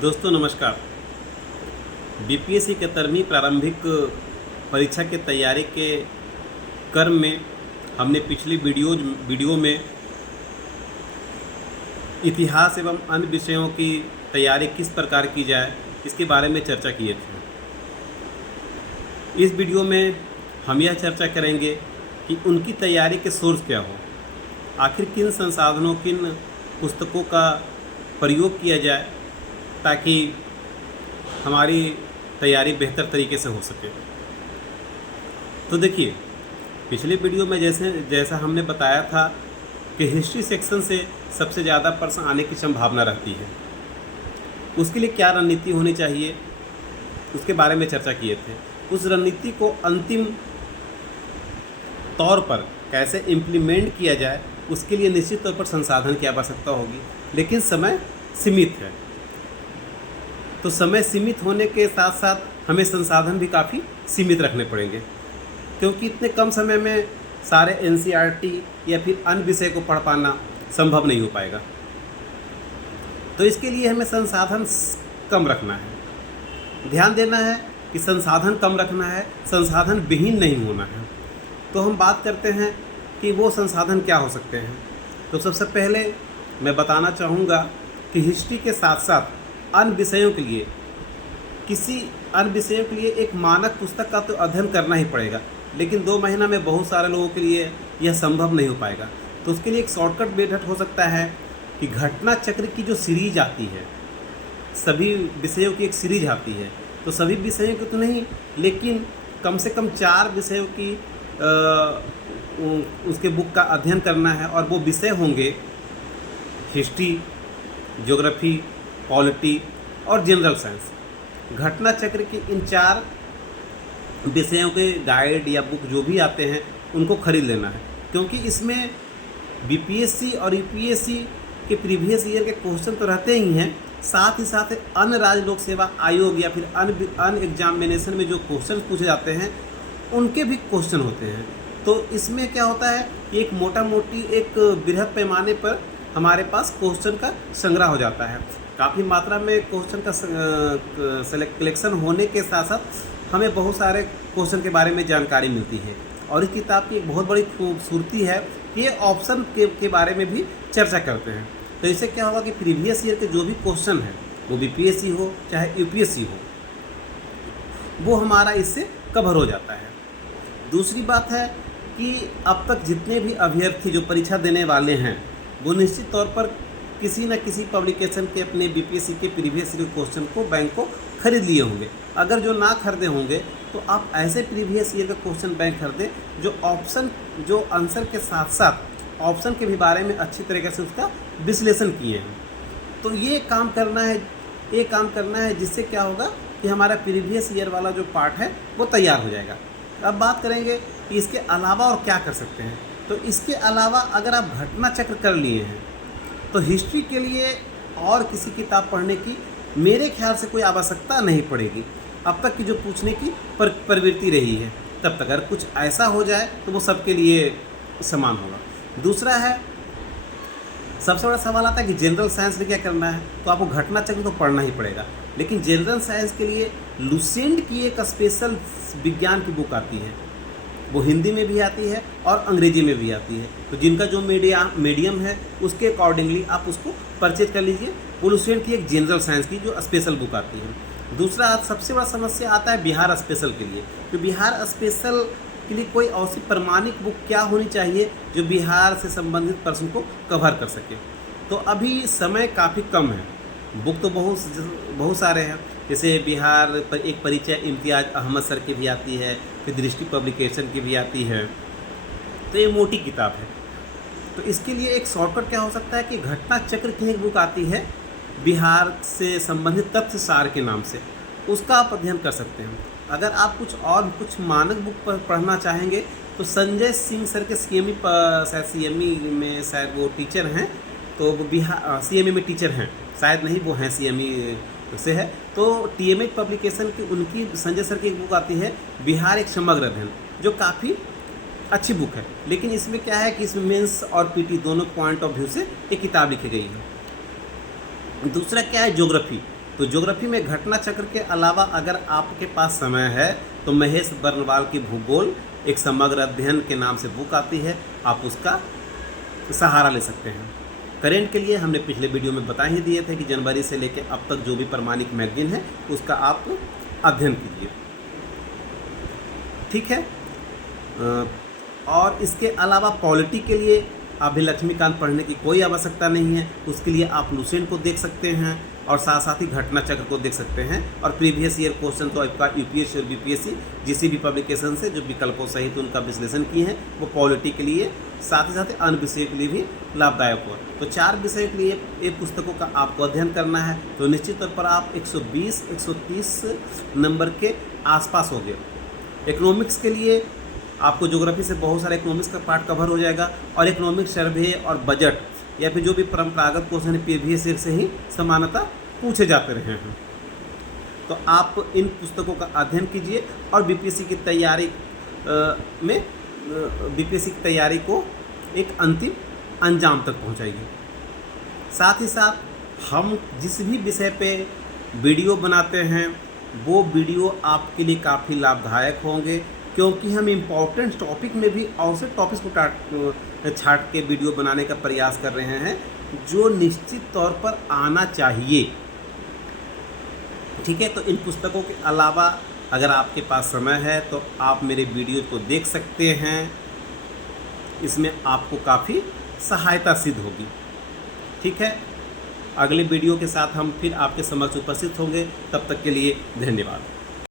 दोस्तों नमस्कार। बीपीएससी के 13वीं प्रारंभिक परीक्षा के तैयारी के क्रम में हमने पिछली वीडियो में इतिहास एवं अन्य विषयों की तैयारी किस प्रकार की जाए इसके बारे में चर्चा किए थे। इस वीडियो में हम यह चर्चा करेंगे कि उनकी तैयारी के सोर्स क्या हो, आखिर किन संसाधनों किन पुस्तकों का प्रयोग किया जाए ताकि हमारी तैयारी बेहतर तरीके से हो सके। तो देखिए, पिछले वीडियो में जैसा हमने बताया था कि हिस्ट्री सेक्शन से सबसे ज़्यादा प्रश्न आने की संभावना रहती है। उसके लिए क्या रणनीति होनी चाहिए उसके बारे में चर्चा किए थे। उस रणनीति को अंतिम तौर पर कैसे इम्प्लीमेंट किया जाए उसके लिए निश्चित तौर पर संसाधन की आवश्यकता होगी, लेकिन समय सीमित है। तो समय सीमित होने के साथ साथ हमें संसाधन भी काफ़ी सीमित रखने पड़ेंगे, क्योंकि इतने कम समय में सारे एनसीईआरटी या फिर अन्य विषय को पढ़ पाना संभव नहीं हो पाएगा। तो इसके लिए हमें संसाधन कम रखना है, ध्यान देना है कि संसाधन कम रखना है, संसाधन विहीन नहीं होना है। तो हम बात करते हैं कि वो संसाधन क्या हो सकते हैं। तो सबसे पहले मैं बताना चाहूँगा कि हिस्ट्री के साथ साथ अन्य विषयों के लिए एक मानक पुस्तक का तो अध्ययन करना ही पड़ेगा, लेकिन 2 महीना में बहुत सारे लोगों के लिए यह संभव नहीं हो पाएगा। तो उसके लिए एक शॉर्टकट मेथड हो सकता है कि घटना चक्र की जो सीरीज आती है, सभी विषयों की एक सीरीज आती है, तो सभी विषयों की तो नहीं, लेकिन कम से कम 4 विषयों की उसके बुक का अध्ययन करना है। और वो विषय होंगे हिस्ट्री, ज्योग्राफी, पॉलिटी और जनरल साइंस। घटना चक्र के इन 4 विषयों के गाइड या बुक जो भी आते हैं उनको खरीद लेना है, क्योंकि इसमें बीपीएससी और यूपीएससी के प्रीवियस ईयर के क्वेश्चन तो रहते ही हैं, साथ ही साथ अन्य राज्य लोक सेवा आयोग या फिर अन्य एग्जामिनेशन में जो क्वेश्चन पूछे जाते हैं उनके भी क्वेश्चन होते हैं। तो इसमें क्या होता है कि एक मोटा मोटी एक बृहद पैमाने पर हमारे पास क्वेश्चन का संग्रह हो जाता है। काफ़ी मात्रा में क्वेश्चन का कलेक्शन होने के साथ साथ हमें बहुत सारे क्वेश्चन के बारे में जानकारी मिलती है। और इस किताब की एक बहुत बड़ी खूबसूरती है कि ये ऑप्शन के बारे में भी चर्चा करते हैं। तो इससे क्या होगा कि प्रीवियस ईयर के जो भी क्वेश्चन हैं, वो बीपीएससी हो चाहे यूपीएससी हो, वो हमारा इससे कवर हो जाता है। दूसरी बात है कि अब तक जितने भी अभ्यर्थी जो परीक्षा देने वाले हैं वो निश्चित तौर पर किसी न किसी पब्लिकेशन के अपने बीपीएससी के प्रीवियस ईयर क्वेश्चन को बैंक को खरीद लिए होंगे। अगर जो ना खरीदे होंगे तो आप ऐसे प्रीवियस ईयर का क्वेश्चन बैंक खरीदें जो आंसर के साथ साथ ऑप्शन के भी बारे में अच्छी तरीके से उसका विश्लेषण किए हैं। तो ये काम करना है जिससे क्या होगा कि हमारा प्रीवियस ईयर वाला जो पार्ट है वो तैयार हो जाएगा। अब बात करेंगे कि इसके अलावा और क्या कर सकते हैं। तो इसके अलावा अगर आप घटना चक्र कर लिए हैं तो हिस्ट्री के लिए और किसी किताब पढ़ने की मेरे ख्याल से कोई आवश्यकता नहीं पड़ेगी। अब तक की जो पूछने की प्रवृत्ति रही है, तब तक अगर कुछ ऐसा हो जाए तो वो सबके लिए समान होगा। दूसरा है, सबसे बड़ा सवाल आता है कि जनरल साइंस में क्या करना है। तो आपको घटना चक्र तो पढ़ना ही पड़ेगा, लेकिन जनरल साइंस के लिए लुसेंट की एक स्पेशल विज्ञान की बुक आती है, वो हिंदी में भी आती है और अंग्रेजी में भी आती है। तो जिनका जो मीडियम है उसके अकॉर्डिंगली आप उसको परचेज कर लीजिए। वो लुसेंट की एक जनरल साइंस की जो स्पेशल बुक आती है। दूसरा सबसे बड़ा समस्या आता है बिहार स्पेशल के लिए। तो बिहार स्पेशल के लिए कोई ऐसी प्रमाणिक बुक क्या होनी चाहिए जो बिहार से संबंधित प्रश्न को कवर कर सके। तो अभी समय काफ़ी कम है, बुक तो बहुत सारे हैं। जैसे बिहार पर एक परिचय इम्तियाज़ अहमद सर की भी आती है, फिर दृष्टि पब्लिकेशन की भी आती है। तो ये मोटी किताब है। तो इसके लिए एक शॉर्टकट क्या हो सकता है कि घटना चक्र की एक बुक आती है बिहार से संबंधित तथ्य सार के नाम से, उसका आप अध्ययन कर सकते हैं। अगर आप कुछ मानक बुक पर पढ़ना चाहेंगे तो संजय सिंह सर के सीएमई में शायद वो टीचर हैं, तो वो बिहार सीएमई में टीचर हैं, शायद नहीं वो हैं सीएमई से है। तो टीएमएच पब्लिकेशन की उनकी संजय सर की एक बुक आती है बिहार एक समग्र अध्ययन, जो काफ़ी अच्छी बुक है। लेकिन इसमें क्या है कि इसमें मेंस और पीटी दोनों पॉइंट ऑफ व्यू से एक किताब लिखी गई है। दूसरा क्या है, ज्योग्राफी। तो ज्योग्राफी में घटना चक्र के अलावा अगर आपके पास समय है तो महेश बर्नवाल की भूगोल एक समग्र अध्ययन के नाम से बुक आती है, आप उसका सहारा ले सकते हैं। करेंट के लिए हमने पिछले वीडियो में बता ही दिए थे कि जनवरी से लेकर अब तक जो भी प्रमाणिक मैगजीन है उसका आप अध्ययन कीजिए, ठीक है। और इसके अलावा पॉलिटी के लिए अभी लक्ष्मीकांत पढ़ने की कोई आवश्यकता नहीं है, उसके लिए आप लुसेंट को देख सकते हैं और साथ ही घटना चक्र को देख सकते हैं। और प्रीवियस ईयर क्वेश्चन तो आपका यूपीएससी और बीपीएससी जिस भी पब्लिकेशन से जो विकल्पों सहित उनका विश्लेषण किए हैं वो पॉलिटी के लिए साथ ही अन्य विषयों के लिए भी लाभदायक हो। तो 4 विषयों के लिए ये पुस्तकों का आपको अध्ययन करना है, तो निश्चित तौर पर आप 120-130 नंबर के आसपास हो गए। इकोनॉमिक्स के लिए आपको ज्योग्राफी से बहुत सारे इकोनॉमिक्स का पार्ट कवर हो जाएगा और इकोनॉमिक सर्वे और बजट या फिर जो भी परंपरागत क्वेश्चन है प्रीवियस ईयर से ही समानता पूछे जाते रहे हैं। तो आप इन पुस्तकों का अध्ययन कीजिए और बीपीएससी की तैयारी को एक अंतिम अंजाम तक पहुंचाइए। साथ ही साथ हम जिस भी विषय पे वीडियो बनाते हैं वो वीडियो आपके लिए काफ़ी लाभदायक होंगे, क्योंकि हम इम्पोर्टेंट टॉपिक में भी और से टॉपिक्स को छाट के वीडियो बनाने का प्रयास कर रहे हैं जो निश्चित तौर पर आना चाहिए, ठीक है। तो इन पुस्तकों के अलावा अगर आपके पास समय है तो आप मेरे वीडियो को देख सकते हैं, इसमें आपको काफ़ी सहायता सिद्ध होगी, ठीक है। अगले वीडियो के साथ हम फिर आपके समक्ष उपस्थित होंगे, तब तक के लिए धन्यवाद।